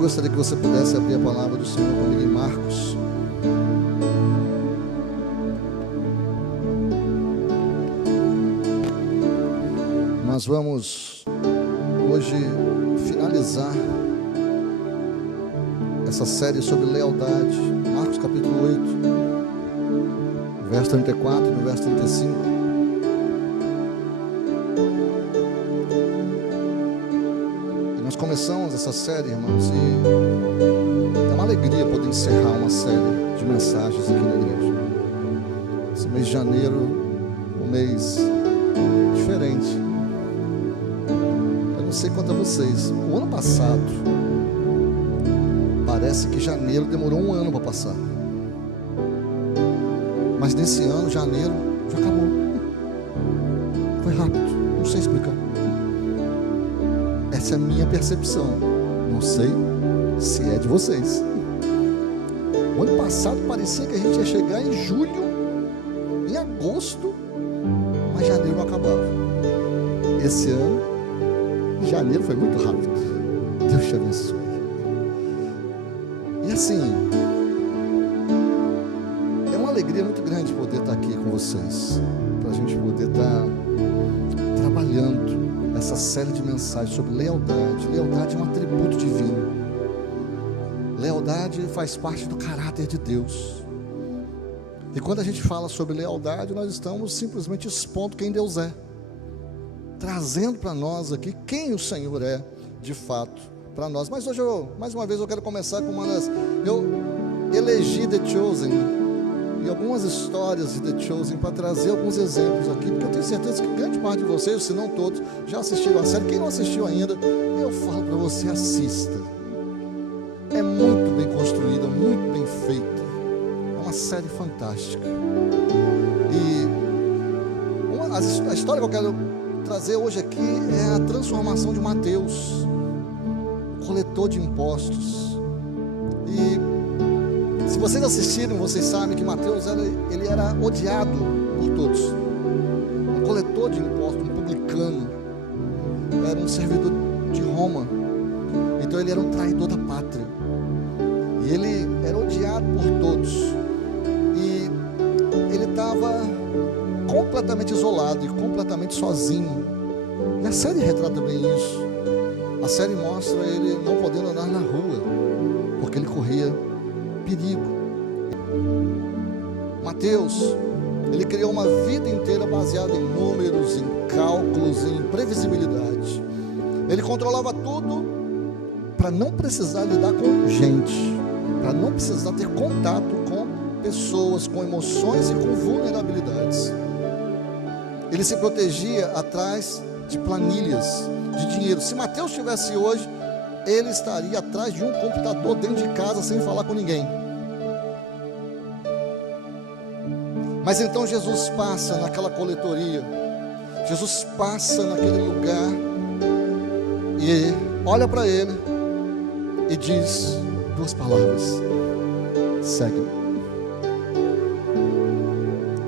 gostaria que você pudesse abrir a palavra do Senhor comigo em Marcos. Nós vamos hoje finalizar essa série sobre lealdade. Marcos capítulo 8, verso 34 e no verso 35. E nós começamos essa série, irmãos, e é uma alegria poder encerrar uma série de mensagens aqui na igreja. Esse mês de janeiro, um mês diferente. Eu não sei quanto a vocês, o ano passado parece que janeiro demorou um ano para passar, mas nesse ano, janeiro, já acabou. Foi rápido, não sei explicar. Essa é a minha percepção, não sei se é de vocês. O ano passado parecia que a gente ia chegar em julho, em agosto, mas janeiro não acabava. Esse ano, janeiro foi muito rápido. Deus te abençoe. E assim, é uma alegria muito grande poder estar aqui com vocês, para a gente poder estar trabalhando essa série de mensagens sobre lealdade. Lealdade é um atributo divino. Lealdade faz parte do caráter de Deus. E quando a gente fala sobre lealdade, nós estamos simplesmente expondo quem Deus é, trazendo para nós aqui quem o Senhor é de fato para nós. Mas hoje mais uma vez eu quero começar com eu elegi The Chosen e algumas histórias de The Chosen para trazer alguns exemplos aqui, porque eu tenho certeza que grande parte de vocês, se não todos, já assistiram a série. Quem não assistiu ainda, eu falo para você, assista. É muito bem construída, muito bem feita. É uma série fantástica. E a história que eu quero trazer hoje aqui é a transformação de Mateus, coletor de impostos. E se vocês assistiram, vocês sabem que Mateus ele era odiado por todos. Um coletor de impostos, um publicano, era um servidor de Roma. Então ele era um traidor da pátria. E ele era odiado por todos. E ele estava completamente isolado e completamente sozinho. E a série retrata bem isso. A série mostra ele não podendo andar na rua, porque ele corria perigo. Mateus, ele criou uma vida inteira baseada em números, em cálculos, em previsibilidade. Ele controlava tudo para não precisar lidar com gente, para não precisar ter contato com pessoas, com emoções e com vulnerabilidades. Ele se protegia atrás de planilhas, de dinheiro. Se Mateus estivesse hoje, ele estaria atrás de um computador dentro de casa sem falar com ninguém. Mas então Jesus passa naquela coletoria, Jesus passa naquele lugar e olha para ele e diz duas palavras: segue-me.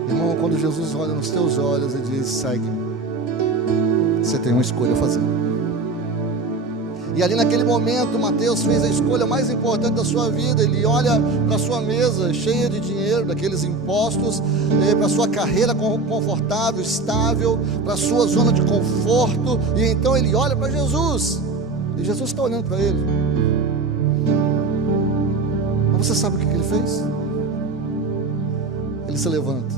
Irmão, quando Jesus olha nos teus olhos e diz segue-me, você tem uma escolha a fazer. E ali naquele momento, Mateus fez a escolha mais importante da sua vida. Ele olha para a sua mesa cheia de dinheiro, daqueles impostos, para a sua carreira confortável, estável, para a sua zona de conforto. E então ele olha para Jesus, e Jesus está olhando para ele. Mas você sabe o que ele fez? Ele se levanta,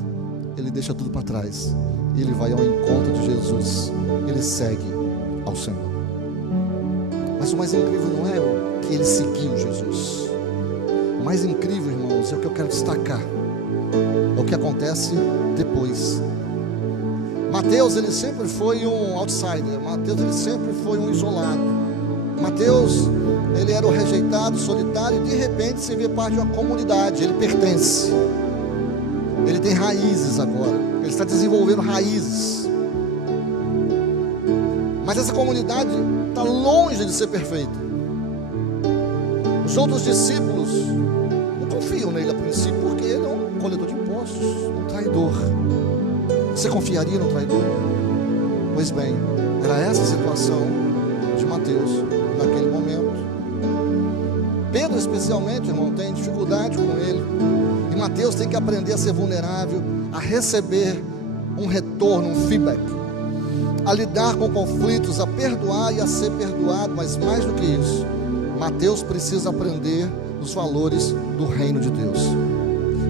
ele deixa tudo para trás, e ele vai ao encontro de Jesus. Ele segue ao Senhor. Mas o mais incrível não é o que ele seguiu Jesus. O mais incrível, irmãos, é o que eu quero destacar. É o que acontece depois. Mateus, ele sempre foi um outsider. Mateus, ele sempre foi um isolado. Mateus, ele era o rejeitado, solitário, e de repente se vê parte de uma comunidade. Ele pertence. Ele tem raízes agora. Ele está desenvolvendo raízes. Mas essa comunidade está longe de ser perfeita. Os outros discípulos não confiam nele a princípio, porque ele é um coletor de impostos, um traidor. Você confiaria no traidor? Pois bem, era essa a situação de Mateus naquele momento. Pedro especialmente, irmão, tem dificuldade com ele. E Mateus tem que aprender a ser vulnerável, a receber um retorno, um feedback, a lidar com conflitos, a perdoar e a ser perdoado. Mas mais do que isso, Mateus precisa aprender os valores do reino de Deus.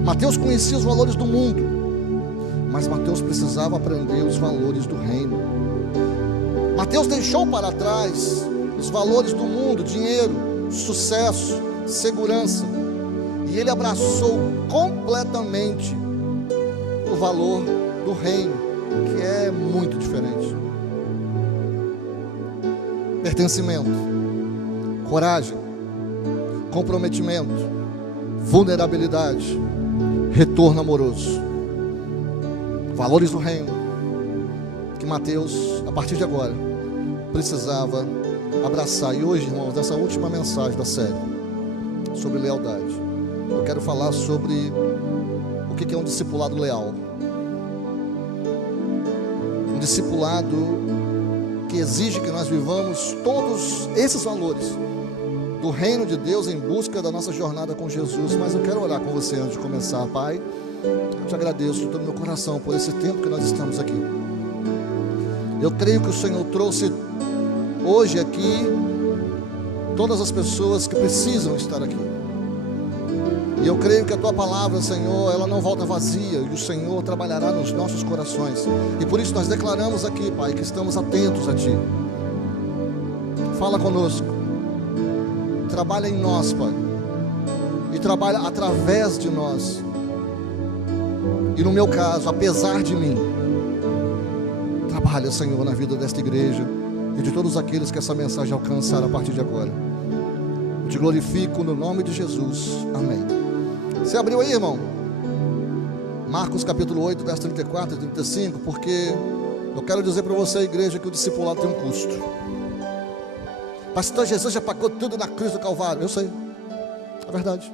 Mateus conhecia os valores do mundo, mas Mateus precisava aprender os valores do reino. Mateus deixou para trás os valores do mundo, dinheiro, sucesso, segurança, e ele abraçou completamente o valor do reino, que é muito diferente. Pertencimento, coragem, comprometimento, vulnerabilidade, retorno amoroso. Valores do reino que Mateus, a partir de agora, precisava abraçar. E hoje, irmãos, nessa última mensagem da série sobre lealdade, eu quero falar sobre o que é um discipulado leal. Um discipulado que exige que nós vivamos todos esses valores do reino de Deus em busca da nossa jornada com Jesus. Mas eu quero orar com você antes de começar. Pai, eu te agradeço de todo o meu coração por esse tempo que nós estamos aqui. Eu creio que o Senhor trouxe hoje aqui todas as pessoas que precisam estar aqui. E eu creio que a Tua palavra, Senhor, ela não volta vazia, e o Senhor trabalhará nos nossos corações. E por isso nós declaramos aqui, Pai, que estamos atentos a Ti. Fala conosco, trabalha em nós, Pai, e trabalha através de nós. E no meu caso, apesar de mim, trabalha, Senhor, na vida desta igreja e de todos aqueles que essa mensagem alcançar a partir de agora. Eu te glorifico no nome de Jesus. Amém. Você abriu aí, irmão? Marcos capítulo 8, verso 34 e 35, porque eu quero dizer para você, igreja, que o discipulado tem um custo. Pastor, Jesus já pagou tudo na cruz do Calvário. Eu sei, é verdade.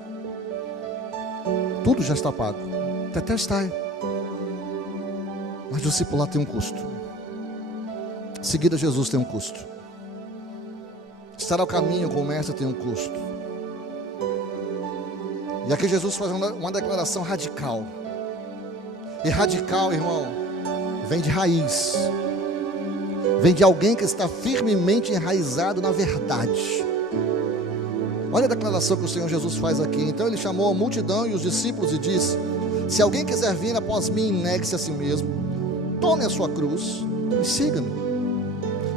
Tudo já está pago, até está. Mas o discipulado tem um custo. Seguir a Jesus tem um custo. Estar ao caminho com o mestre tem um custo. E aqui Jesus faz uma declaração radical. E radical, irmão, vem de raiz. Vem de alguém que está firmemente enraizado na verdade. Olha a declaração que o Senhor Jesus faz aqui. Então ele chamou a multidão e os discípulos e disse: se alguém quiser vir após mim, negue-se a si mesmo, tome a sua cruz e siga-me.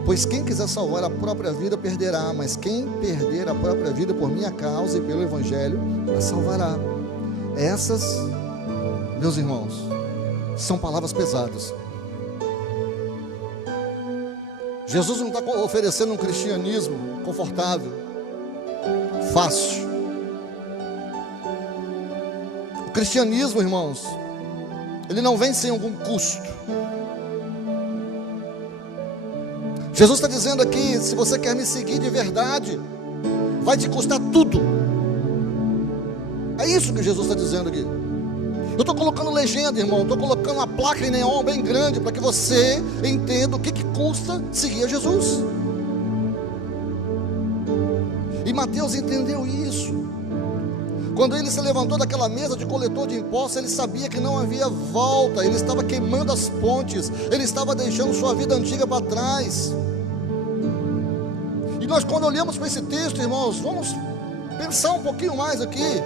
Pois quem quiser salvar a própria vida perderá, mas quem perder a própria vida por minha causa e pelo Evangelho, a salvará. Essas, meus irmãos, são palavras pesadas. Jesus não está oferecendo um cristianismo confortável, fácil. O cristianismo, irmãos, ele não vem sem algum custo. Jesus está dizendo aqui: se você quer me seguir de verdade, vai te custar tudo. É isso que Jesus está dizendo aqui. Eu estou colocando legenda, irmão, estou colocando uma placa em neon bem grande, para que você entenda o que custa seguir a Jesus. E Mateus entendeu isso. Quando ele se levantou daquela mesa de coletor de impostos, ele sabia que não havia volta. Ele estava queimando as pontes, ele estava deixando sua vida antiga para trás. E nós, quando olhamos para esse texto, irmãos, vamos pensar um pouquinho mais aqui.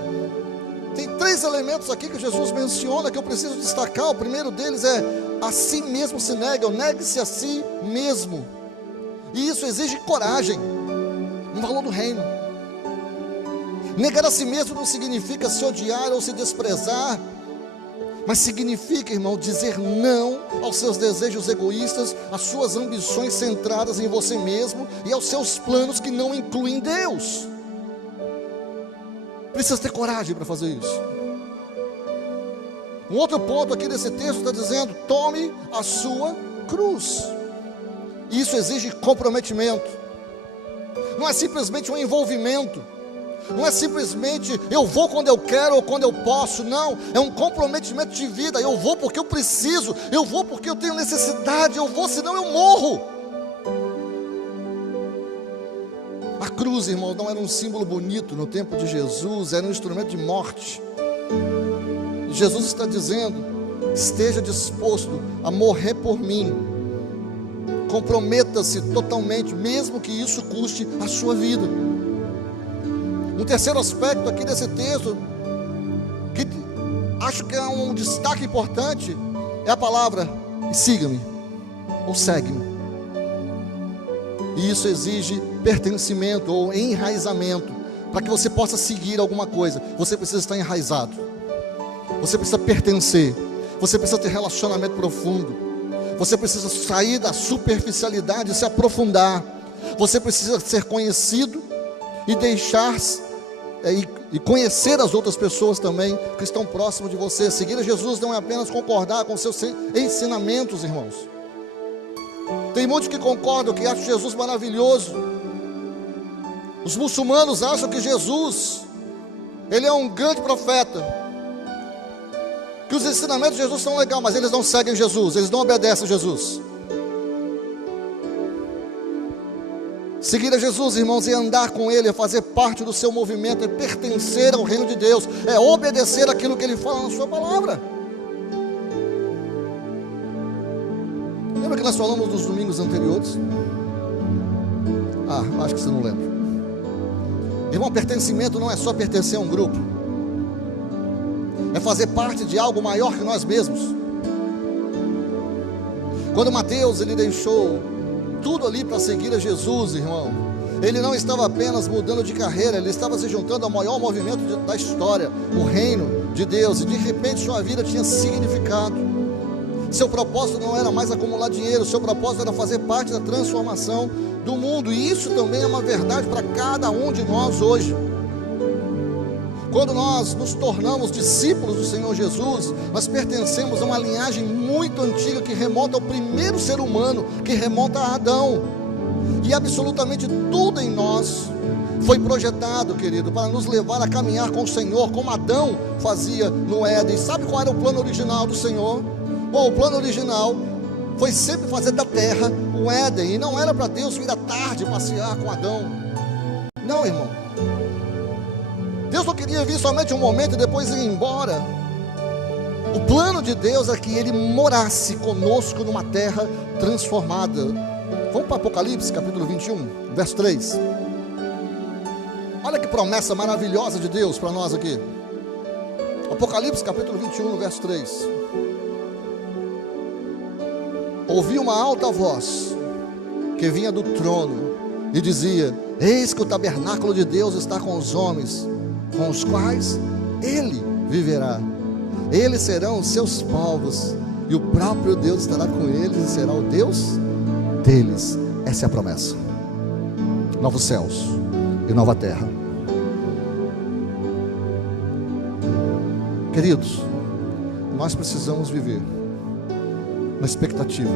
Tem 3 elementos aqui que Jesus menciona que eu preciso destacar. O primeiro deles é: a si mesmo se nega. Negue-se a si mesmo. E isso exige coragem, um valor do reino. Negar a si mesmo não significa se odiar ou se desprezar, mas significa, irmão, dizer não aos seus desejos egoístas, às suas ambições centradas em você mesmo e aos seus planos que não incluem Deus. Precisa ter coragem para fazer isso. Um outro ponto aqui desse texto está dizendo: tome a sua cruz. Isso exige comprometimento. Não é simplesmente um envolvimento. Não é simplesmente eu vou quando eu quero ou quando eu posso. Não, é um comprometimento de vida. Eu vou porque eu preciso, eu vou porque eu tenho necessidade, eu vou senão eu morro. A cruz, irmãos, não era um símbolo bonito no tempo de Jesus, era um instrumento de morte. Jesus está dizendo: esteja disposto a morrer por mim, comprometa-se totalmente, mesmo que isso custe a sua vida. Um terceiro aspecto aqui desse texto, que acho que é um destaque importante, é a palavra siga-me, ou segue-me. E isso exige pertencimento ou enraizamento. Para que você possa seguir alguma coisa, você precisa estar enraizado, você precisa pertencer, você precisa ter relacionamento profundo, você precisa sair da superficialidade e se aprofundar, você precisa ser conhecido e e conhecer as outras pessoas também que estão próximas de você. Seguir a Jesus não é apenas concordar com seus ensinamentos, irmãos. Tem muitos que concordam, que acham Jesus maravilhoso. Os muçulmanos acham que Jesus, ele é um grande profeta, que os ensinamentos de Jesus são legais, mas eles não seguem Jesus, eles não obedecem a Jesus. Seguir a Jesus, irmãos, é andar com Ele, é fazer parte do seu movimento, é pertencer ao reino de Deus, é obedecer aquilo que Ele fala na sua palavra. Lembra que nós falamos nos domingos anteriores? Acho que você não lembra. Irmão, pertencimento não é só pertencer a um grupo, é fazer parte de algo maior que nós mesmos. Quando Mateus, ele deixou tudo ali para seguir a Jesus, irmão, ele não estava apenas mudando de carreira, ele estava se juntando ao maior movimento da história, o reino de Deus, e de repente sua vida tinha significado. Seu propósito não era mais acumular dinheiro, seu propósito era fazer parte da transformação do mundo. E isso também é uma verdade para cada um de nós hoje. Quando nós nos tornamos discípulos do Senhor Jesus, nós pertencemos a uma linhagem muito antiga, que remonta ao primeiro ser humano, que remonta a Adão. E absolutamente tudo em nós foi projetado, querido, para nos levar a caminhar com o Senhor, como Adão fazia no Éden. Sabe qual era o plano original do Senhor? Bom, o plano original foi sempre fazer da terra o Éden, e não era para Deus vir à tarde passear com Adão. Não, irmão. Deus não queria vir somente um momento e depois ir embora. O plano de Deus é que Ele morasse conosco numa terra transformada. Vamos para Apocalipse capítulo 21, verso 3. Olha que promessa maravilhosa de Deus para nós aqui. Apocalipse capítulo 21, verso 3. Ouvi uma alta voz que vinha do trono e dizia: eis que o tabernáculo de Deus está com os homens, com os quais Ele viverá. Eles serão os seus povos, e o próprio Deus estará com eles e será o Deus deles. Essa é a promessa. Novos céus e nova terra. Queridos, nós precisamos viver na expectativa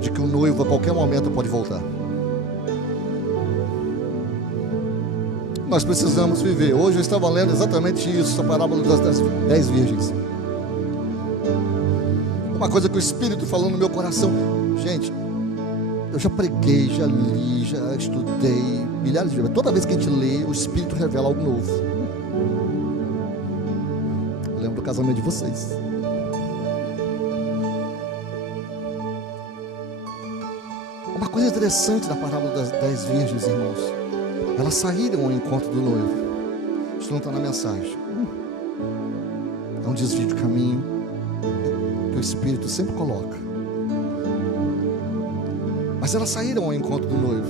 de que o noivo a qualquer momento pode voltar. Nós precisamos viver. Hoje eu estava lendo exatamente isso, a parábola das 10 virgens. Uma coisa que o Espírito falou no meu coração. Gente, eu já preguei, já li, já estudei milhares de vezes. Toda vez que a gente lê, o Espírito revela algo novo. Eu lembro do casamento de vocês. Uma coisa interessante da parábola das 10 virgens, irmãos. Elas saíram ao encontro do noivo. Isso não está na mensagem. É um desvio de caminho que o Espírito sempre coloca. Mas elas saíram ao encontro do noivo.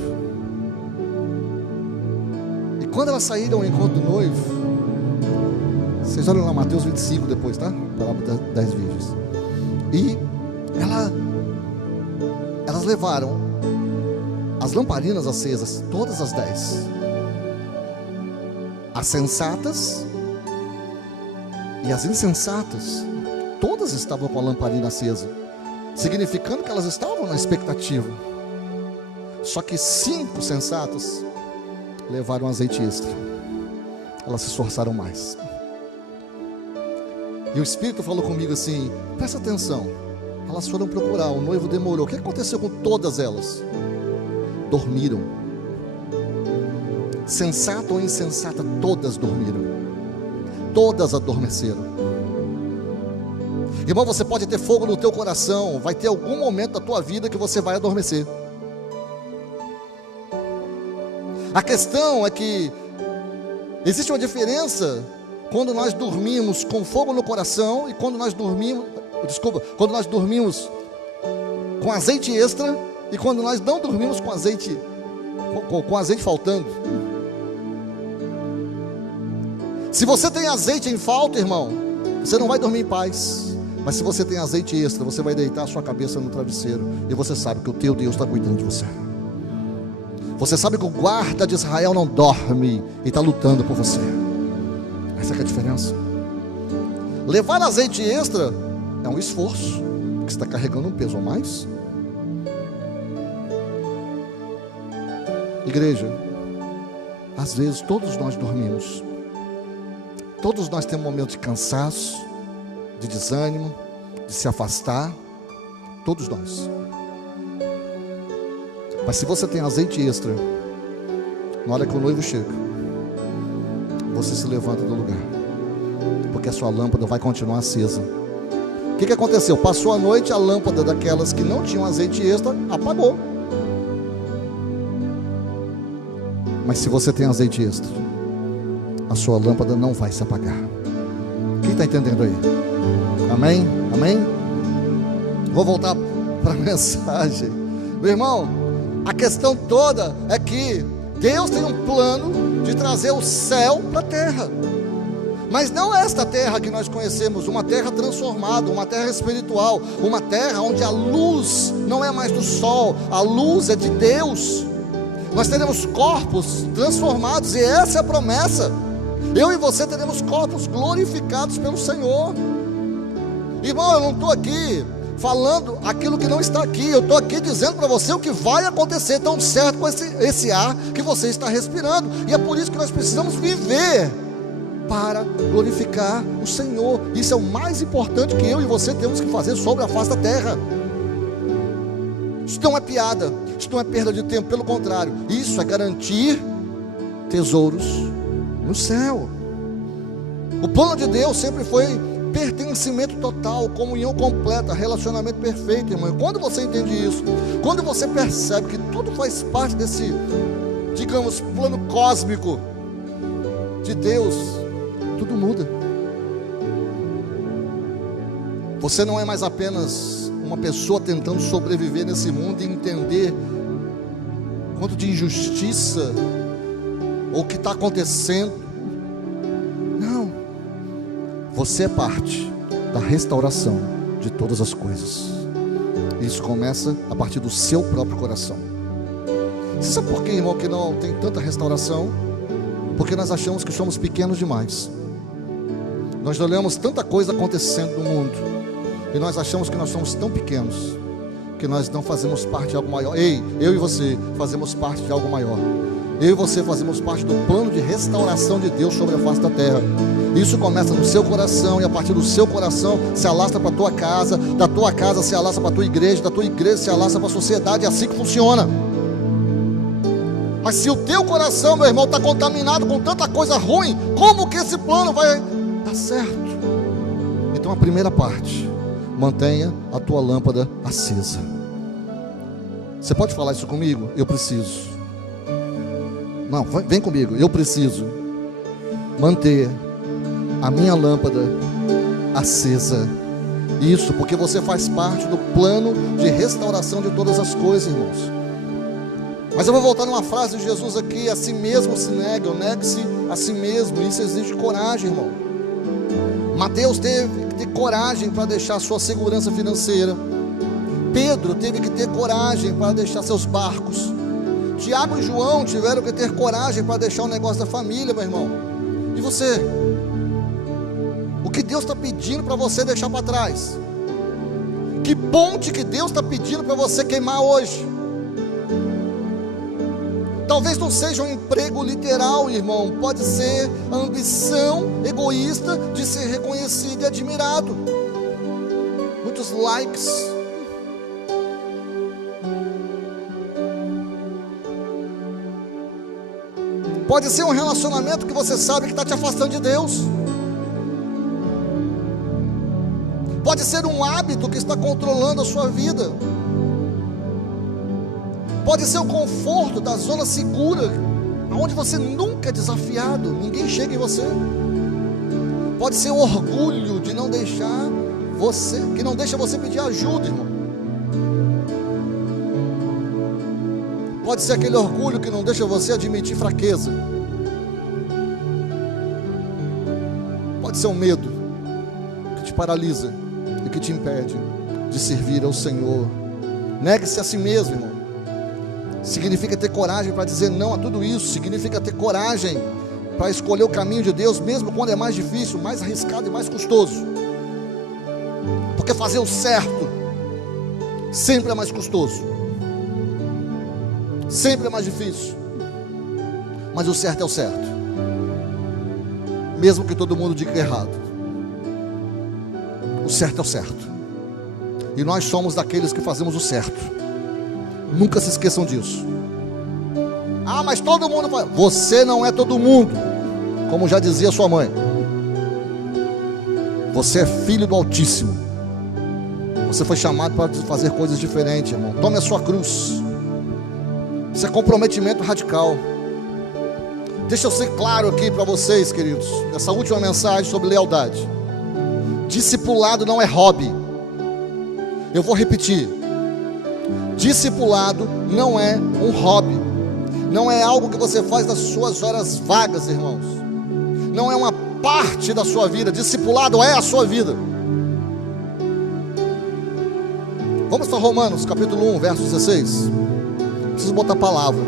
E quando elas saíram ao encontro do noivo, vocês olham lá Mateus 25 depois, tá? Parábola das 10 virgens. E elas levaram as lamparinas acesas, todas as 10. As sensatas e as insensatas, todas estavam com a lamparina acesa, significando que elas estavam na expectativa. Só que 5 sensatas levaram azeite extra. Elas se esforçaram mais. E o Espírito falou comigo assim: presta atenção. Elas foram procurar, o noivo demorou. O que aconteceu com todas elas? Dormiram. sensata ou insensata, todas dormiram, todas adormeceram. Irmão, você pode ter fogo no teu coração, vai ter algum momento da tua vida que você vai adormecer. A questão é que existe uma diferença quando nós dormimos com fogo no coração e quando nós dormimos com azeite extra e quando nós não dormimos com azeite faltando. Se você tem azeite em falta, irmão, você não vai dormir em paz. Mas se você tem azeite extra, você vai deitar a sua cabeça no travesseiro e você sabe que o teu Deus está cuidando de você. Você sabe que o guarda de Israel não dorme e está lutando por você. Essa é a diferença. Levar azeite extra é um esforço, porque você está carregando um peso a mais. Igreja, às vezes todos nós dormimos. Todos nós temos um momento de cansaço, de desânimo, de se afastar. Todos nós. Mas se você tem azeite extra, na hora que o noivo chega, você se levanta do lugar, porque a sua lâmpada vai continuar acesa. O que aconteceu? Passou a noite, a lâmpada daquelas que não tinham azeite extra apagou. Mas se você tem azeite extra, a sua lâmpada não vai se apagar. Quem está entendendo aí? Amém? Amém? Vou voltar para a mensagem. Meu irmão, a questão toda é que Deus tem um plano de trazer o céu para a terra. Mas não esta terra que nós conhecemos, uma terra transformada, uma terra espiritual, uma terra onde a luz não é mais do sol, a luz é de Deus. Nós teremos corpos transformados, e essa é a promessa. Eu e você teremos corpos glorificados pelo Senhor. Irmão, eu não estou aqui falando aquilo que não está aqui, eu estou aqui dizendo para você o que vai acontecer tão certo com esse ar que você está respirando. E é por isso que nós precisamos viver para glorificar o Senhor. Isso é o mais importante que eu e você temos que fazer sobre a face da terra. Isso não é piada, isso não é perda de tempo, pelo contrário, isso é garantir tesouros no céu. O plano de Deus sempre foi pertencimento total, comunhão completa, relacionamento perfeito, irmão. E quando você entende isso, quando você percebe que tudo faz parte desse, digamos, plano cósmico de Deus, tudo muda. Você não é mais apenas uma pessoa tentando sobreviver nesse mundo e entender quanto de injustiça ou o que está acontecendo. Não, você é parte da restauração de todas as coisas. Isso começa a partir do seu próprio coração. Você sabe por que, irmão, que não tem tanta restauração? Porque nós achamos que somos pequenos demais. Nós olhamos tanta coisa acontecendo no mundo e nós achamos que nós somos tão pequenos que nós não fazemos parte de algo maior. Ei, eu e você fazemos parte de algo maior. Eu e você fazemos parte do plano de restauração de Deus sobre a face da terra. Isso começa no seu coração, e a partir do seu coração se alastra para a tua casa, da tua casa se alastra para a tua igreja, da tua igreja se alastra para a sociedade. É assim que funciona. Mas se o teu coração, meu irmão, está contaminado com tanta coisa ruim, como que esse plano vai dar certo? Então a primeira parte: mantenha a tua lâmpada acesa. Você pode falar isso comigo? Eu preciso. Não, vem comigo. Eu preciso manter a minha lâmpada acesa. Isso, porque você faz parte do plano de restauração de todas as coisas, irmãos. Mas eu vou voltar numa frase de Jesus aqui: a si mesmo se nega, negue-se a si mesmo. Isso exige coragem, irmão. Mateus teve que ter coragem para deixar a sua segurança financeira. Pedro teve que ter coragem para deixar seus barcos. Tiago e João tiveram que ter coragem para deixar o negócio da família, meu irmão. E você? O que Deus está pedindo para você deixar para trás? Que ponte que Deus está pedindo para você queimar hoje? Talvez não seja um emprego literal, irmão. Pode ser a ambição egoísta de ser reconhecido e admirado. Muitos likes. Pode ser um relacionamento que você sabe que está te afastando de Deus. Pode ser um hábito que está controlando a sua vida. Pode ser o conforto da zona segura, onde você nunca é desafiado, ninguém chega em você. Pode ser o orgulho de não deixar você, que não deixa você pedir ajuda, irmão. Pode ser aquele orgulho que não deixa você admitir fraqueza. Pode ser o medo que te paralisa e que te impede de servir ao Senhor. Negue-se a si mesmo, irmão. Significa ter coragem para dizer não a tudo isso. Significa ter coragem para escolher o caminho de Deus, mesmo quando é mais difícil, mais arriscado e mais custoso. Porque fazer o certo sempre é mais custoso, sempre é mais difícil. Mas o certo é o certo, mesmo que todo mundo diga errado. O certo é o certo, e nós somos daqueles que fazemos o certo. Nunca se esqueçam disso. Ah, mas todo mundo faz. Você não é todo mundo, como já dizia sua mãe. Você é filho do Altíssimo. Você foi chamado para fazer coisas diferentes, irmão. Tome a sua cruz. Isso é comprometimento radical. Deixa eu ser claro aqui para vocês, queridos, nessa última mensagem sobre lealdade. Discipulado não é hobby. Eu vou repetir. Discipulado não é um hobby, não é algo que você faz nas suas horas vagas, irmãos. Não é uma parte da sua vida. Discipulado é a sua vida. Vamos para Romanos capítulo 1, verso 16. Preciso botar a palavra,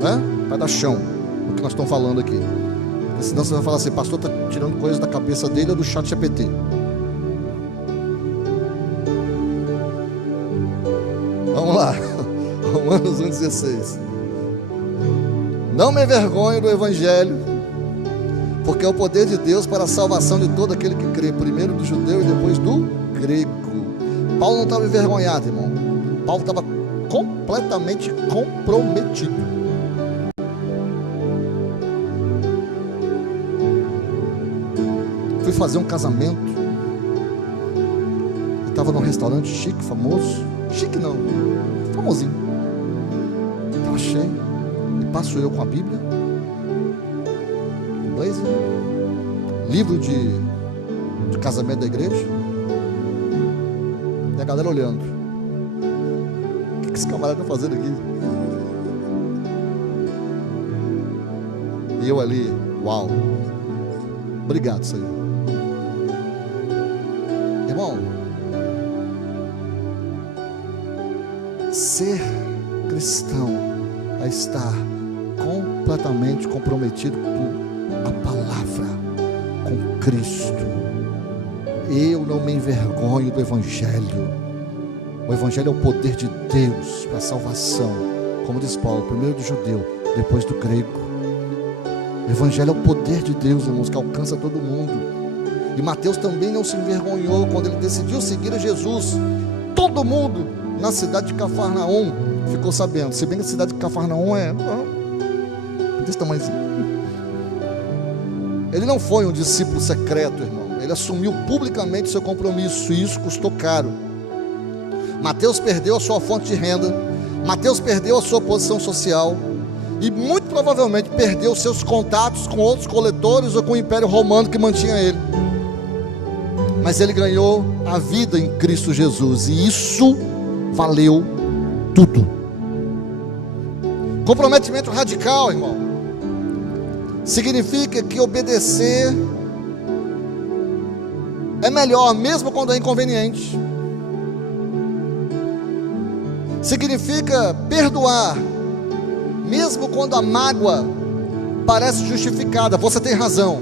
né? Para dar chão o que nós estamos falando aqui. Porque senão você vai falar assim: pastor está tirando coisas da cabeça dele ou do chat GPT. Vamos lá, Romanos 1,16. Não me envergonho do Evangelho, porque é o poder de Deus para a salvação de todo aquele que crê, primeiro do judeu e depois do grego. Paulo não estava envergonhado, irmão. Paulo estava completamente comprometido. Fui fazer um casamento, estava num restaurante chique, famoso. Chique não, famosinho. Estava cheio. E passo eu com a Bíblia, blazer, livro de casamento da igreja, e a galera olhando. O que esse camarada está fazendo aqui? E eu ali, uau. Obrigado, Senhor. Irmão, ser cristão é estar completamente comprometido com a palavra, com Cristo. Eu não me envergonho do Evangelho. O Evangelho é o poder de Deus para a salvação, como diz Paulo, primeiro do judeu, depois do grego. O Evangelho é o poder de Deus, irmãos, que alcança todo mundo. E Mateus também não se envergonhou quando ele decidiu seguir a Jesus. Todo mundo na cidade de Cafarnaum ficou sabendo. Se bem que a cidade de Cafarnaum é desse tamanhozinho. Ele não foi um discípulo secreto, irmão. Ele assumiu publicamente seu compromisso, e isso custou caro. Mateus perdeu a sua fonte de renda, Mateus perdeu a sua posição social, e muito provavelmente perdeu seus contatos com outros coletores ou com o Império Romano que mantinha ele. Mas ele ganhou a vida em Cristo Jesus, e isso valeu tudo. Comprometimento radical, irmão, significa que obedecer é melhor, mesmo quando é inconveniente. Significa perdoar, mesmo quando a mágoa parece justificada. Você tem razão,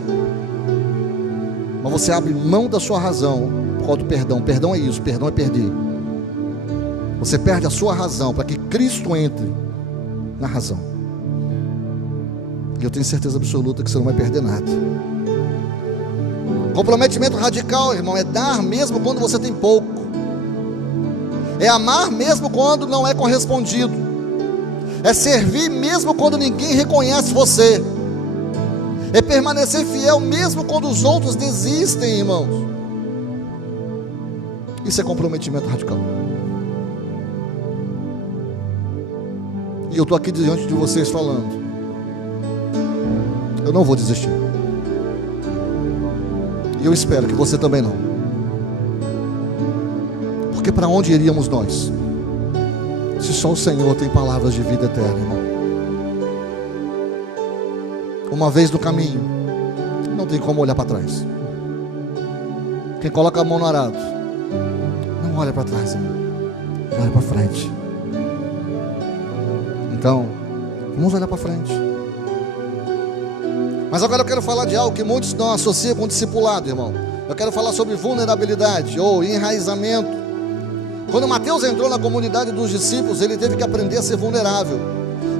mas você abre mão da sua razão por causa do perdão. Perdão é isso, perdão é perder. Você perde a sua razão para que Cristo entre na razão. E eu tenho certeza absoluta que você não vai perder nada. Comprometimento radical, irmão, é dar mesmo quando você tem pouco. É amar mesmo quando não é correspondido. É servir mesmo quando ninguém reconhece você. é permanecer fiel mesmo quando os outros desistem, irmãos. Isso é comprometimento radical. E eu estou aqui diante de vocês falando, eu não vou desistir. E eu espero que você também não. Porque para onde iríamos nós, se só o Senhor tem palavras de vida eterna, irmão? Uma vez no caminho, não tem como olhar para trás. Quem coloca a mão no arado, não olha para trás, irmão, olha para frente. Então, vamos olhar para frente. Mas agora eu quero falar de algo que muitos não associam com discipulado, irmão. Eu quero falar sobre vulnerabilidade ou enraizamento. Quando Mateus entrou na comunidade dos discípulos, ele teve que aprender a ser vulnerável.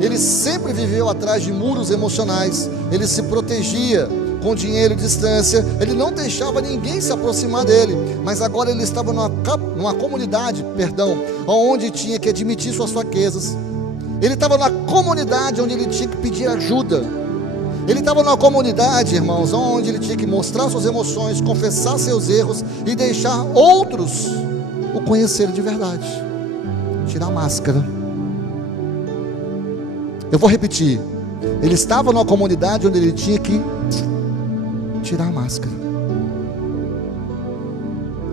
Ele sempre viveu atrás de muros emocionais. Ele se protegia com dinheiro e distância. Ele não deixava ninguém se aproximar dele. Mas agora ele estava numa comunidade, onde tinha que admitir suas fraquezas. Ele estava numa comunidade onde ele tinha que pedir ajuda. Ele estava numa comunidade, irmãos, onde ele tinha que mostrar suas emoções, confessar seus erros e deixar outros o conhecerem de verdade. Tirar a máscara. Eu vou repetir. Ele estava numa comunidade onde ele tinha que tirar a máscara.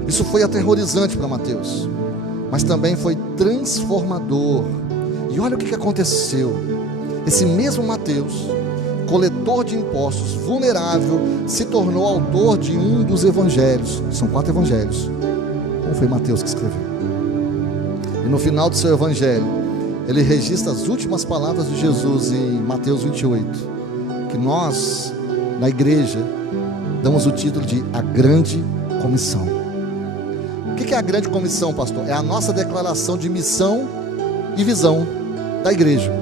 Isso foi aterrorizante para Mateus, mas também foi transformador. E olha o que aconteceu. Esse mesmo Mateus, coletor de impostos, vulnerável, se tornou autor de um dos evangelhos. São 4 evangelhos. Como foi Mateus que escreveu? E no final do seu evangelho, ele registra as últimas palavras de Jesus em Mateus 28, que nós, na igreja, damos o título de A Grande Comissão. O que é a Grande Comissão, pastor? É a nossa declaração de missão e visão da igreja.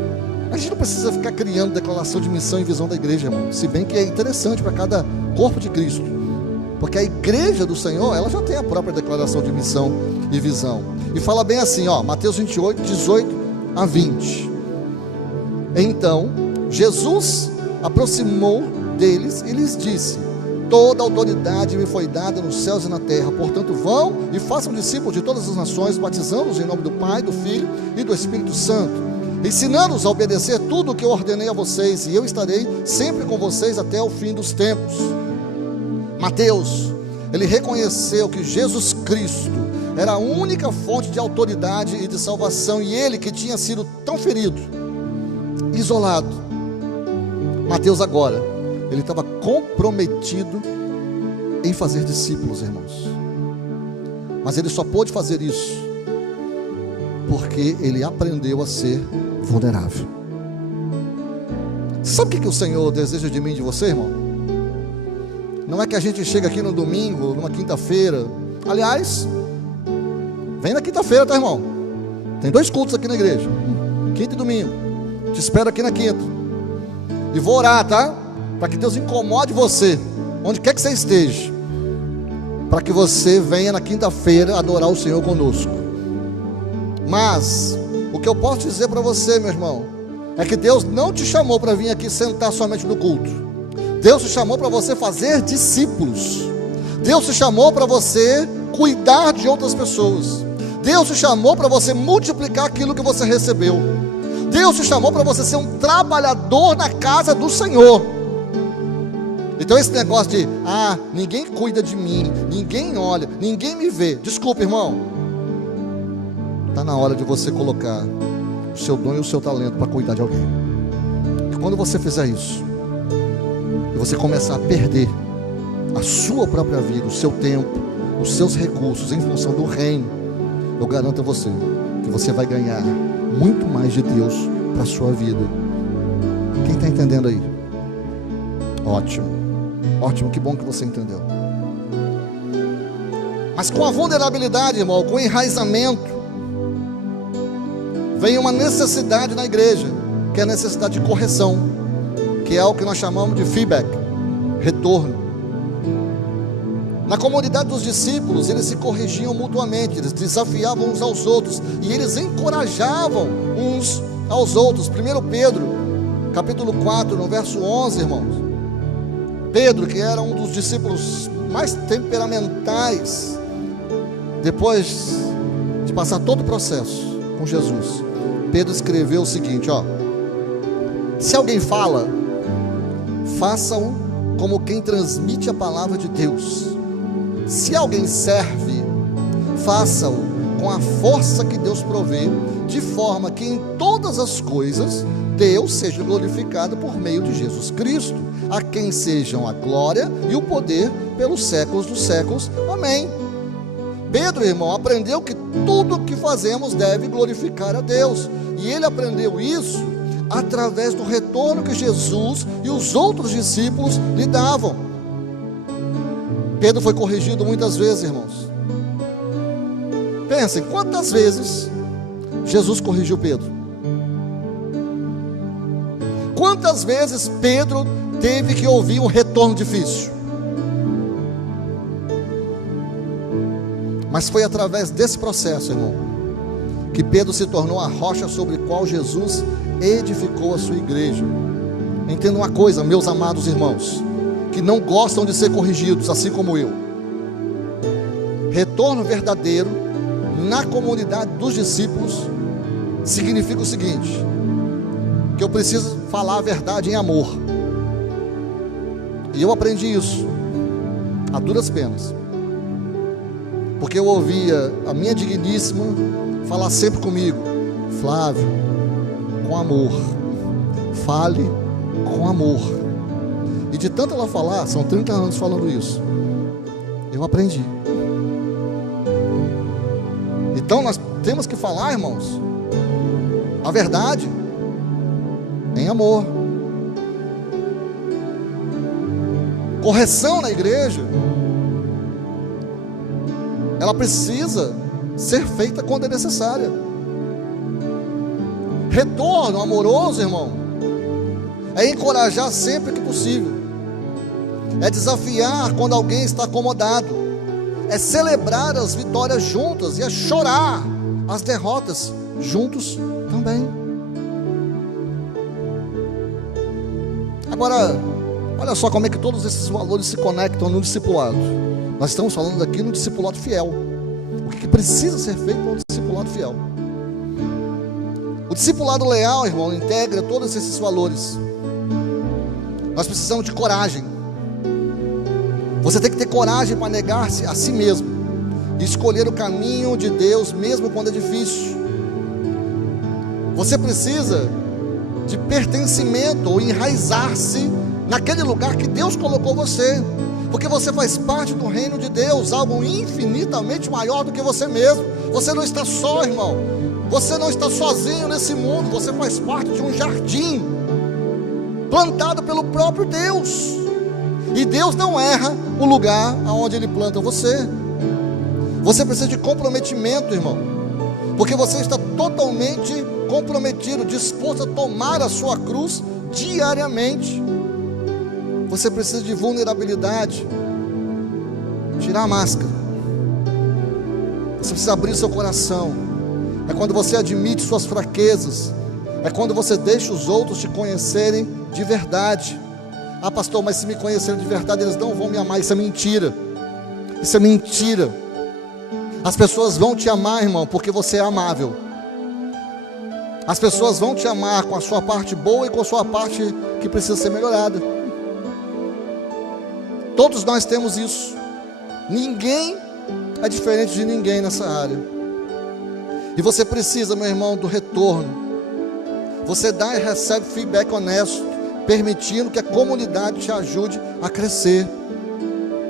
A gente não precisa ficar criando declaração de missão e visão da igreja, irmão. Se bem que é interessante para cada corpo de Cristo, porque a igreja do Senhor, ela já tem a própria declaração de missão e visão. E fala bem assim, Mateus 28, 18 a 20. Então Jesus aproximou deles e lhes disse: toda autoridade me foi dada nos céus e na terra. Portanto, vão e façam discípulos de todas as nações, batizando-os em nome do Pai, do Filho e do Espírito Santo, ensinando-os a obedecer tudo o que eu ordenei a vocês, e eu estarei sempre com vocês até o fim dos tempos. Mateus, ele reconheceu que Jesus Cristo era a única fonte de autoridade e de salvação, e ele que tinha sido tão ferido, isolado. Mateus agora, ele estava comprometido em fazer discípulos, irmãos. Mas ele só pôde fazer isso porque ele aprendeu a ser vulnerável. Sabe o que o Senhor deseja de mim e de você, irmão? Não é que a gente chega aqui no domingo, numa quinta-feira. Aliás, vem na quinta-feira, tá, irmão? Tem 2 cultos aqui na igreja, quinta e domingo. Te espero aqui na quinta. E vou orar, tá? Para que Deus incomode você, onde quer que você esteja, para que você venha na quinta-feira adorar o Senhor conosco. Mas o que eu posso dizer para você, meu irmão, é que Deus não te chamou para vir aqui sentar somente no culto. Deus te chamou para você fazer discípulos. Deus te chamou para você cuidar de outras pessoas. Deus te chamou para você multiplicar aquilo que você recebeu. Deus te chamou para você ser um trabalhador na casa do Senhor. Então esse negócio de ninguém cuida de mim, ninguém olha, ninguém me vê. Desculpa, irmão. Está na hora de você colocar o seu dom e o seu talento para cuidar de alguém. E quando você fizer isso, e você começar a perder a sua própria vida, o seu tempo, os seus recursos em função do reino, eu garanto a você que você vai ganhar muito mais de Deus para a sua vida. Quem está entendendo aí? Ótimo, ótimo, que bom que você entendeu. Mas com a vulnerabilidade, irmão, com o enraizamento, vem uma necessidade na igreja, que é a necessidade de correção, que é o que nós chamamos de feedback, retorno. Na comunidade dos discípulos, eles se corrigiam mutuamente, eles desafiavam uns aos outros, e eles encorajavam uns aos outros. 1 Pedro, capítulo 4, no verso 11, irmãos, Pedro, que era um dos discípulos mais temperamentais, depois de passar todo o processo com Jesus, Pedro escreveu o seguinte, ó: se alguém fala, faça-o como quem transmite a palavra de Deus. Se alguém serve, faça-o com a força que Deus provê, de forma que em todas as coisas Deus seja glorificado por meio de Jesus Cristo, a quem sejam a glória e o poder pelos séculos dos séculos. Amém. Pedro, irmão, aprendeu que tudo que fazemos deve glorificar a Deus, e ele aprendeu isso através do retorno que Jesus e os outros discípulos lhe davam. Pedro foi corrigido muitas vezes, irmãos. Pensem, quantas vezes Jesus corrigiu Pedro? Quantas vezes Pedro teve que ouvir um retorno difícil? Mas foi através desse processo, irmão, que Pedro se tornou a rocha sobre a qual Jesus edificou a sua igreja. Entenda uma coisa, meus amados irmãos, que não gostam de ser corrigidos, assim como eu. Retorno verdadeiro na comunidade dos discípulos significa o seguinte: que eu preciso falar a verdade em amor. E eu aprendi isso a duras penas, porque eu ouvia a minha digníssima falar sempre comigo: Flávio, com amor, fale com amor. E de tanto ela falar, são 30 anos falando isso, eu aprendi. Então nós temos que falar, irmãos, a verdade em amor. Correção na igreja, ela precisa ser feita quando é necessária. Retorno amoroso, irmão, é encorajar sempre que possível, é desafiar quando alguém está acomodado, é celebrar as vitórias juntas e é chorar as derrotas juntos também. Agora, olha só como é que todos esses valores se conectam no discipulado. Nós estamos falando aqui no discipulado fiel. O que precisa ser feito no discipulado fiel? O discipulado leal, irmão, integra todos esses valores. Nós precisamos de coragem. Você tem que ter coragem para negar-se a si mesmo e escolher o caminho de Deus, mesmo quando é difícil. Você precisa de pertencimento ou enraizar-se naquele lugar que Deus colocou você, porque você faz parte do reino de Deus, algo infinitamente maior do que você mesmo. Você não está só, irmão, você não está sozinho nesse mundo, você faz parte de um jardim plantado pelo próprio Deus, e Deus não erra o lugar aonde Ele planta você. Você precisa de comprometimento, irmão, porque você está totalmente comprometido, disposto a tomar a sua cruz diariamente. Você precisa de vulnerabilidade, tirar a máscara. Você precisa abrir seu coração. É quando você admite suas fraquezas, é quando você deixa os outros te conhecerem de verdade. Ah, pastor, mas se me conhecerem de verdade, eles não vão me amar. Isso é mentira. Isso é mentira. As pessoas vão te amar, irmão, porque você é amável. As pessoas vão te amar com a sua parte boa e com a sua parte que precisa ser melhorada. Todos nós temos isso. Ninguém é diferente de ninguém nessa área. E você precisa, meu irmão, do retorno. Você dá e recebe feedback honesto, permitindo que a comunidade te ajude a crescer.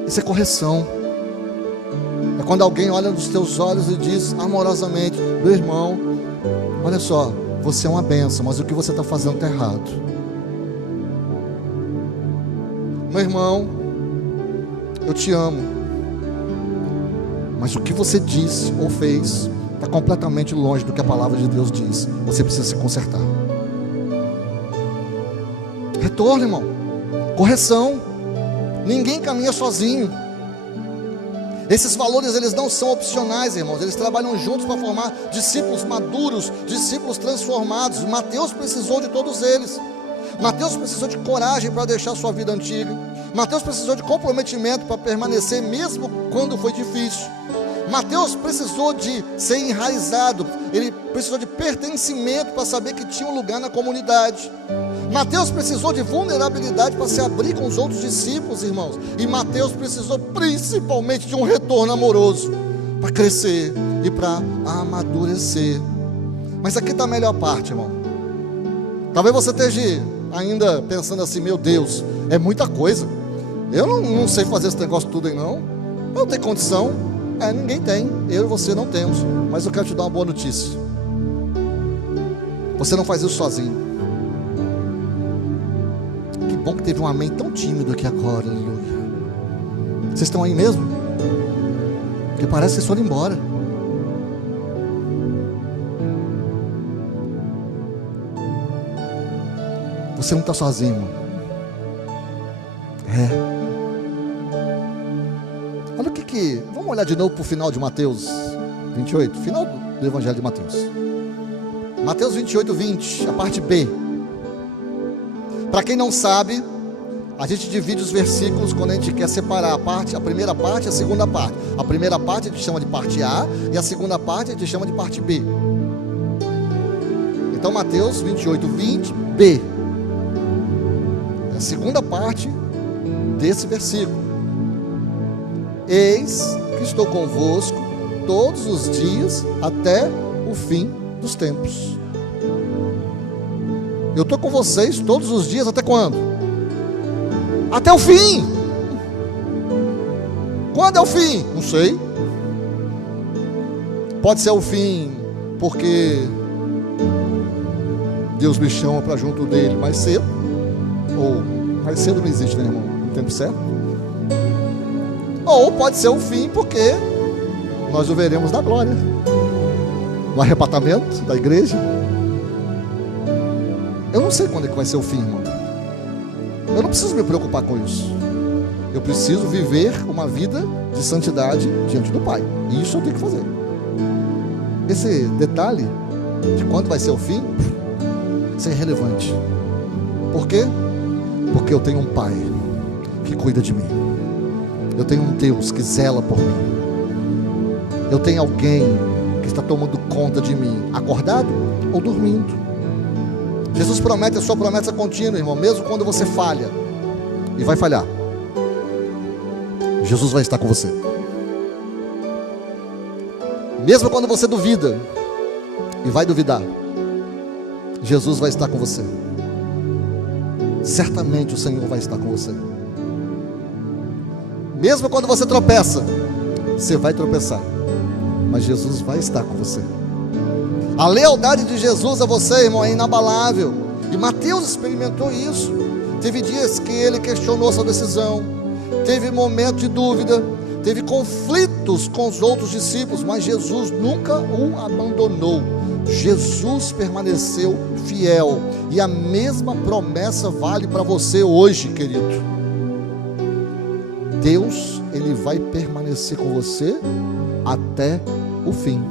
Isso é correção. É quando alguém olha nos teus olhos e diz amorosamente: meu irmão, olha só, você é uma bênção, mas o que você está fazendo está errado. Meu irmão, eu te amo, mas o que você disse ou fez está completamente longe do que a palavra de Deus diz. Você precisa se consertar. Retorno, irmão. Correção. Ninguém caminha sozinho. Esses valores, eles não são opcionais, irmãos. Eles trabalham juntos para formar discípulos maduros, discípulos transformados. Mateus precisou de todos eles. Mateus precisou de coragem para deixar sua vida antiga. Mateus precisou de comprometimento para permanecer mesmo quando foi difícil. Mateus precisou de ser enraizado, ele precisou de pertencimento para saber que tinha um lugar na comunidade. Mateus precisou de vulnerabilidade para se abrir com os outros discípulos, irmãos. E Mateus precisou principalmente de um retorno amoroso para crescer e para amadurecer. Mas aqui está a melhor parte, irmão. Talvez você esteja ainda pensando assim: meu Deus, é muita coisa. Eu não sei fazer esse negócio tudo aí não. Eu não tenho condição. Ninguém tem, eu e você não temos. Mas eu quero te dar uma boa notícia: você não faz isso sozinho. Que bom que teve um amém tão tímido aqui agora, aleluia. Vocês estão aí mesmo? Porque parece que vocês foram embora. Você não está sozinho, irmão. Olha o que... Vamos olhar de novo para o final de Mateus 28. Final do Evangelho de Mateus. Mateus 28, 20, a parte B. Para quem não sabe, a gente divide os versículos quando a gente quer separar a primeira parte e a segunda parte. A primeira parte a gente chama de parte A, e a segunda parte a gente chama de parte B. Então Mateus 28, 20, B. É a segunda parte desse versículo. Eis que estou convosco todos os dias até o fim dos tempos. Eu estou com vocês todos os dias até quando? Até o fim. Quando é o fim? Não sei. Pode ser o fim porque Deus me chama para junto dele mais cedo. Ou mais cedo não existe, né, irmão? No tempo certo. Ou pode ser o fim porque nós o veremos na glória, no arrebatamento da igreja. Eu não sei quando é que vai ser o fim, irmão. Eu não preciso me preocupar com isso. Eu preciso viver uma vida de santidade diante do Pai. E isso eu tenho que fazer. Esse detalhe de quando vai ser o fim, isso é irrelevante. Por quê? Porque eu tenho um Pai que cuida de mim. Eu tenho um Deus que zela por mim. Eu tenho alguém que está tomando conta de mim, acordado ou dormindo. Jesus promete a sua promessa contínua, irmão. Mesmo quando você falha, e vai falhar, Jesus vai estar com você. Mesmo quando você duvida, e vai duvidar, Jesus vai estar com você. Certamente o Senhor vai estar com você. Mesmo quando você tropeça, você vai tropeçar, mas Jesus vai estar com você. A lealdade de Jesus a você, irmão, é inabalável. E Mateus experimentou isso. Teve dias que ele questionou sua decisão, teve momentos de dúvida, teve conflitos com os outros discípulos, mas Jesus nunca o abandonou. Jesus permaneceu fiel. E a mesma promessa vale para você hoje, querido. Deus, Ele vai permanecer com você até o fim.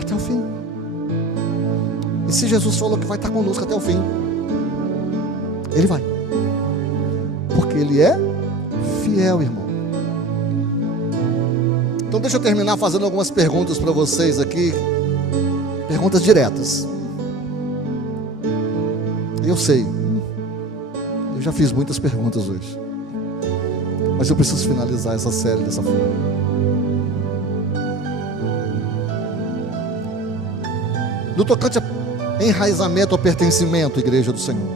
Até o fim. E se Jesus falou que vai estar conosco até o fim, Ele vai. Porque Ele é fiel, irmão. Então deixa eu terminar fazendo algumas perguntas para vocês aqui. Perguntas diretas. Eu sei, eu já fiz muitas perguntas hoje, mas eu preciso finalizar essa série dessa forma. No tocante a enraizamento ou pertencimento, igreja do Senhor,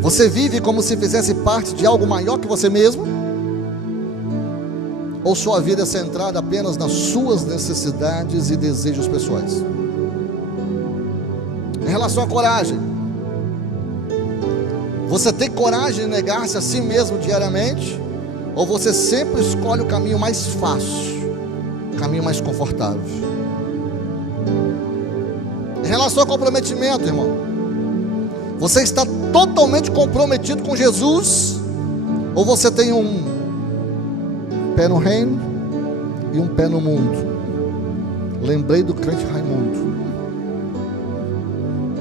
você vive como se fizesse parte de algo maior que você mesmo? Ou sua vida é centrada apenas nas suas necessidades e desejos pessoais? Em relação à coragem, você tem coragem de negar-se a si mesmo diariamente? Ou você sempre escolhe o caminho mais fácil, o caminho mais confortável? Em relação ao comprometimento, irmão, você está totalmente comprometido com Jesus? Ou você tem um pé no reino e um pé no mundo? Lembrei do crente Raimundo.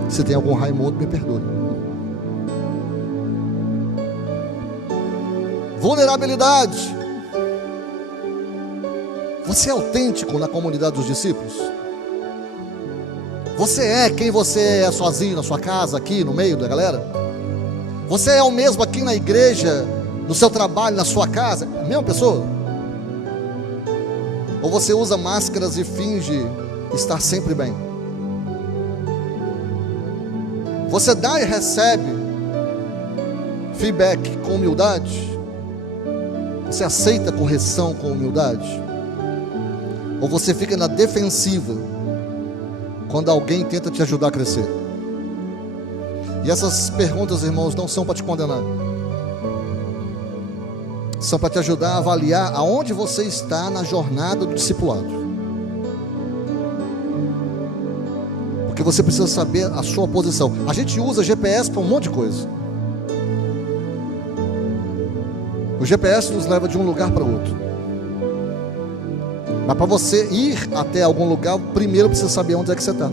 Se tem algum Raimundo, me perdoe. Vulnerabilidade. Você é autêntico na comunidade dos discípulos? Você é quem você é sozinho na sua casa, aqui no meio da galera? Você é o mesmo aqui na igreja, no seu trabalho, na sua casa? É a mesma pessoa? Ou você usa máscaras e finge estar sempre bem? Você dá e recebe feedback com humildade? Você aceita correção com humildade? Ou você fica na defensiva quando alguém tenta te ajudar a crescer? E essas perguntas, irmãos, não são para te condenar, são para te ajudar a avaliar aonde você está na jornada do discipulado. Porque você precisa saber a sua posição. A gente usa GPS para um monte de coisa. O GPS nos leva de um lugar para outro. Mas para você ir até algum lugar, primeiro precisa saber onde é que você está.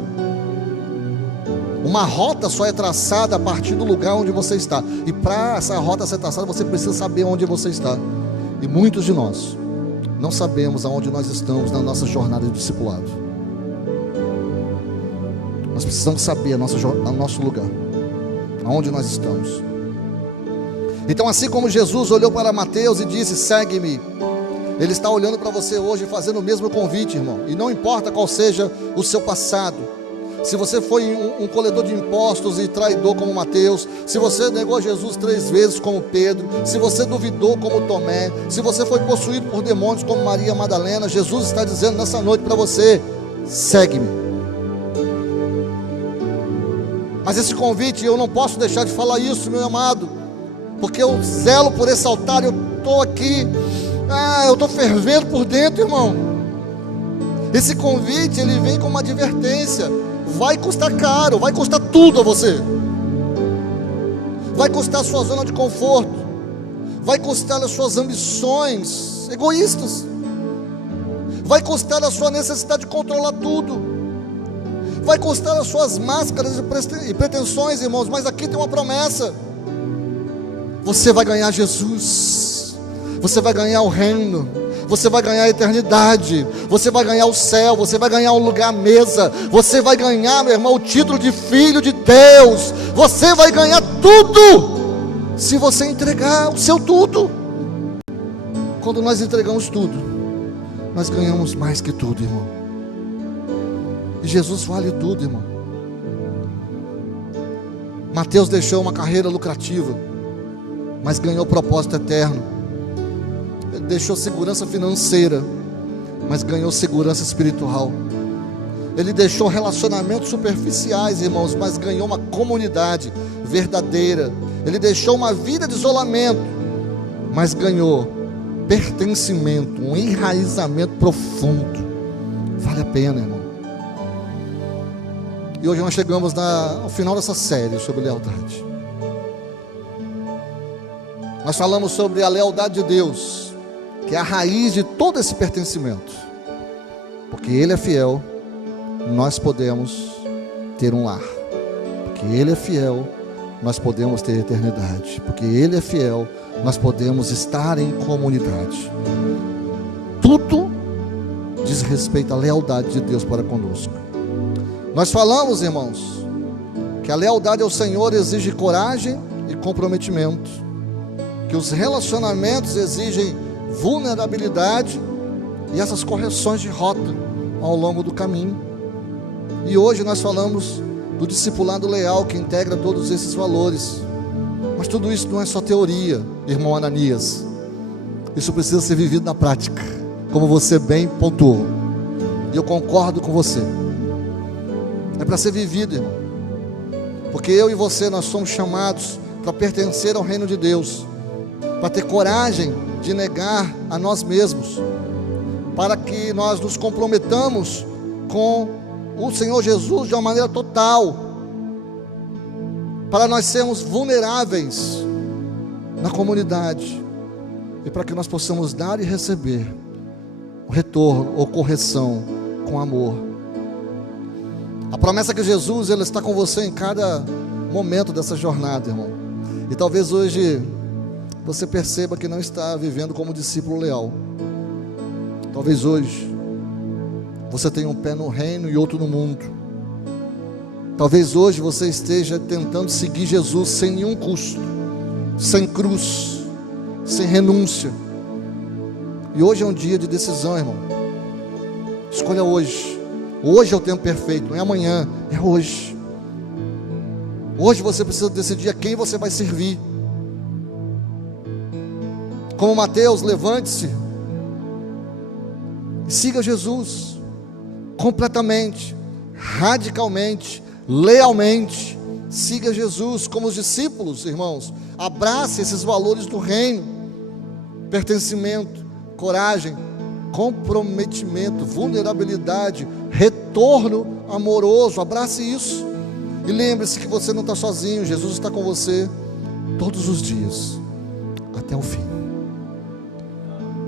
Uma rota só é traçada a partir do lugar onde você está. E para essa rota ser traçada, você precisa saber onde você está. E muitos de nós não sabemos aonde nós estamos na nossa jornada de discipulado. Nós precisamos saber o nosso lugar, aonde nós estamos. Então, assim como Jesus olhou para Mateus e disse: segue-me, Ele está olhando para você hoje, fazendo o mesmo convite, irmão. E não importa qual seja o seu passado. Se você foi um coletor de impostos e traidor como Mateus, se você negou Jesus 3 vezes como Pedro, se você duvidou como Tomé, se você foi possuído por demônios como Maria Madalena, Jesus está dizendo nessa noite para você: segue-me. Mas esse convite, eu não posso deixar de falar isso, meu amado, porque eu zelo por esse altar. Eu estou aqui, eu estou fervendo por dentro, irmão. Esse convite, ele vem com uma advertência. Vai custar caro, vai custar tudo a você. Vai custar a sua zona de conforto, vai custar as suas ambições egoístas, vai custar a sua necessidade de controlar tudo, vai custar as suas máscaras e pretensões, irmãos. Mas aqui tem uma promessa: você vai ganhar Jesus, você vai ganhar o reino, você vai ganhar a eternidade, você vai ganhar o céu, você vai ganhar um lugar à mesa, você vai ganhar, meu irmão, o título de filho de Deus. Você vai ganhar tudo, se você entregar o seu tudo. Quando nós entregamos tudo, nós ganhamos mais que tudo, irmão. E Jesus vale tudo, irmão. Mateus deixou uma carreira lucrativa, mas ganhou propósito eterno. Ele deixou segurança financeira, mas ganhou segurança espiritual. Ele deixou relacionamentos superficiais, irmãos, mas ganhou uma comunidade verdadeira. Ele deixou uma vida de isolamento, mas ganhou pertencimento, um enraizamento profundo. Vale a pena, irmão. E hoje nós chegamos ao final dessa série sobre lealdade. Nós falamos sobre a lealdade de Deus, que é a raiz de todo esse pertencimento. Porque Ele é fiel, nós podemos ter um lar. Porque Ele é fiel, nós podemos ter eternidade. Porque Ele é fiel, nós podemos estar em comunidade. Tudo diz respeito à lealdade de Deus para conosco. Nós falamos, irmãos, que a lealdade ao Senhor exige coragem e comprometimento, que os relacionamentos exigem vulnerabilidade e essas correções de rota ao longo do caminho. E hoje nós falamos do discipulado leal, que integra todos esses valores. Mas tudo isso não é só teoria, irmão Ananias. Isso precisa ser vivido na prática, como você bem pontuou. E eu concordo com você. É para ser vivido, irmão. Porque eu e você, nós somos chamados para pertencer ao reino de Deus, para ter coragem de negar a nós mesmos, para que nós nos comprometamos com o Senhor Jesus de uma maneira total, para nós sermos vulneráveis na comunidade, e para que nós possamos dar e receber o retorno ou correção com amor. A promessa é que Jesus, Ele está com você em cada momento dessa jornada, irmão. E talvez hoje você perceba que não está vivendo como discípulo leal. Talvez hoje você tenha um pé no reino e outro no mundo. Talvez hoje você esteja tentando seguir Jesus sem nenhum custo, sem cruz, sem renúncia. E hoje é um dia de decisão, irmão. Escolha hoje. Hoje é o tempo perfeito, não é amanhã, é hoje. Hoje você precisa decidir a quem você vai servir. Como Mateus, levante-se e siga Jesus completamente, radicalmente, lealmente. Siga Jesus como os discípulos, irmãos. Abrace esses valores do reino: pertencimento, coragem, comprometimento, vulnerabilidade, retorno amoroso. Abrace isso. E lembre-se que você não está sozinho. Jesus está com você todos os dias, até o fim.